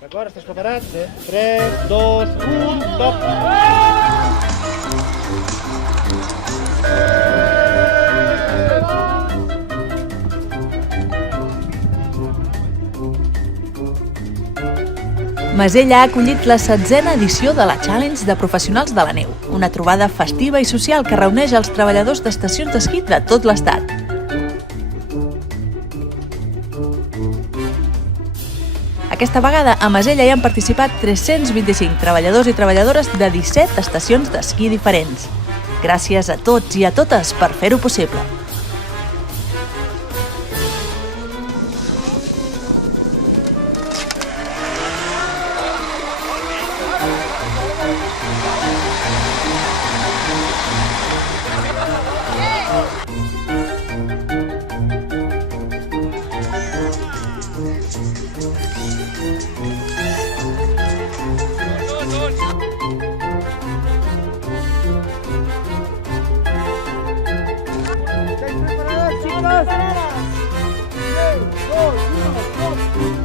D'acord, estàs preparat? 3, 2, 1, top! Masella ha acollit la 16a edició de la Challenge de Professionals de la Neu, una trobada festiva i social que reuneix els treballadors d'estacions d'esquí de tot l'estat. Aquesta vegada a Masella hi han participat 325 treballadors i treballadores de 17 estacions d'esquí diferents. Gràcies a tots i a totes per fer-ho possible. Estáis preparados, chicos? 3, 2, 1, top!